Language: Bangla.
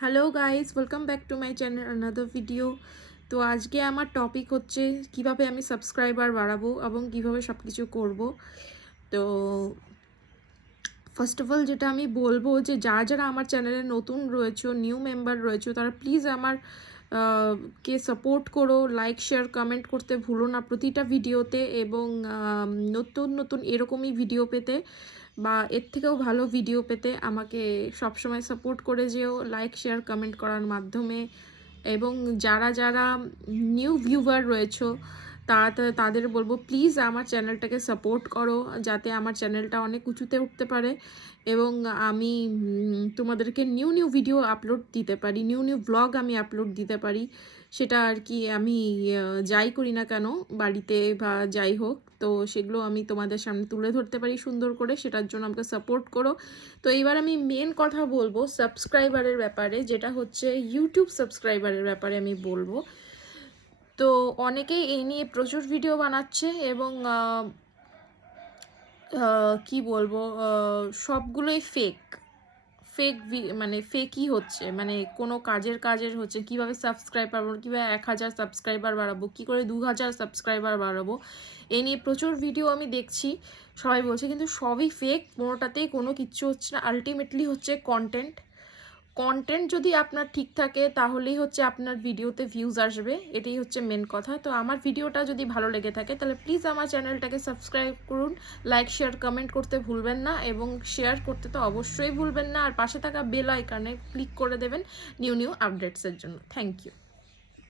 Hello guys, welcome back to my channel another video. তো আজকে আমার টপিক হচ্ছে কিভাবে আমি সাবস্ক্রাইবার বাড়াবো এবং কিভাবে সব কিছু করবো। তো ফার্স্ট অফ অল যেটা আমি বলবো যে যারা আমার চ্যানেলে নতুন রয়েছে, নিউ মেম্বার রয়েছে, তারা প্লিজ আমার কে সাপোর্ট করো, লাইক শেয়ার কমেন্ট করতে ভুলো না প্রতিটা ভিডিওতে, এবং নতুন নতুন এরকমই ভিডিও পেতে বা এর থেকেও ভালো ভিডিও পেতে আমাকে সবসময় সাপোর্ট করে যেও লাইক শেয়ার কমেন্ট করার মাধ্যমে। এবং যারা যারা নিউ ভিউয়ার রয়েছে তাদের বলবো প্লিজ আমার চ্যানেলটাকে সাপোর্ট করো, যাতে আমার চ্যানেলটা অনেক উঁচুতে উঠতে পারে এবং আমি তোমাদেরকে নিউ নিউ ভিডিও আপলোড দিতে পারি, নিউ নিউ ব্লগ আমি আপলোড দিতে পারি। সেটা আর কি আমি যাই করি না কেন বাড়িতে বা যাই হোক, তো সেগুলো আমি তোমাদের সামনে তুলে ধরতে পারি সুন্দর করে। সেটার জন্য আমাকে সাপোর্ট করো। তো এইবার আমি মেন কথা বলবো সাবস্ক্রাইবারের ব্যাপারে, যেটা হচ্ছে ইউটিউব সাবস্ক্রাইবারের ব্যাপারে আমি বলবো। তো অনেকেই এই নিয়ে প্রচুর ভিডিও বানাচ্ছে এবং কি বলবো, সবগুলোই ফেক ফেক মানে ফেকই হচ্ছে, মানে কোনো কাজের হচ্ছে কিভাবে সাবস্ক্রাইব বাড়াবো, কীভাবে 1000 সাবস্ক্রাইবার বাড়াবো, কী করে 2000 সাবস্ক্রাইবার বাড়াবো, এই নিয়ে প্রচুর ভিডিও আমি দেখছি, সবাই বলছে, কিন্তু সবই ফেক, কোনোটাতেই কোনো কিচ্ছু হচ্ছে না। আলটিমেটলি হচ্ছে কন্টেন্ট যদি আপনার ঠিক থাকে তাহলেই হচ্ছে আপনার ভিডিওতে ভিউজ আসবে, এটাই হচ্ছে মেন কথা। তো আমার ভিডিওটা যদি ভালো লেগে থাকে তাহলে প্লিজ আমার চ্যানেলটাকে সাবস্ক্রাইব করুন, লাইক শেয়ার কমেন্ট করতে ভুলবেন না, এবং শেয়ার করতে তো অবশ্যই ভুলবেন না, আর পাশে থাকা বেল আইকনে ক্লিক করে দেবেন নিউ আপডেটসের জন্য। Thank you.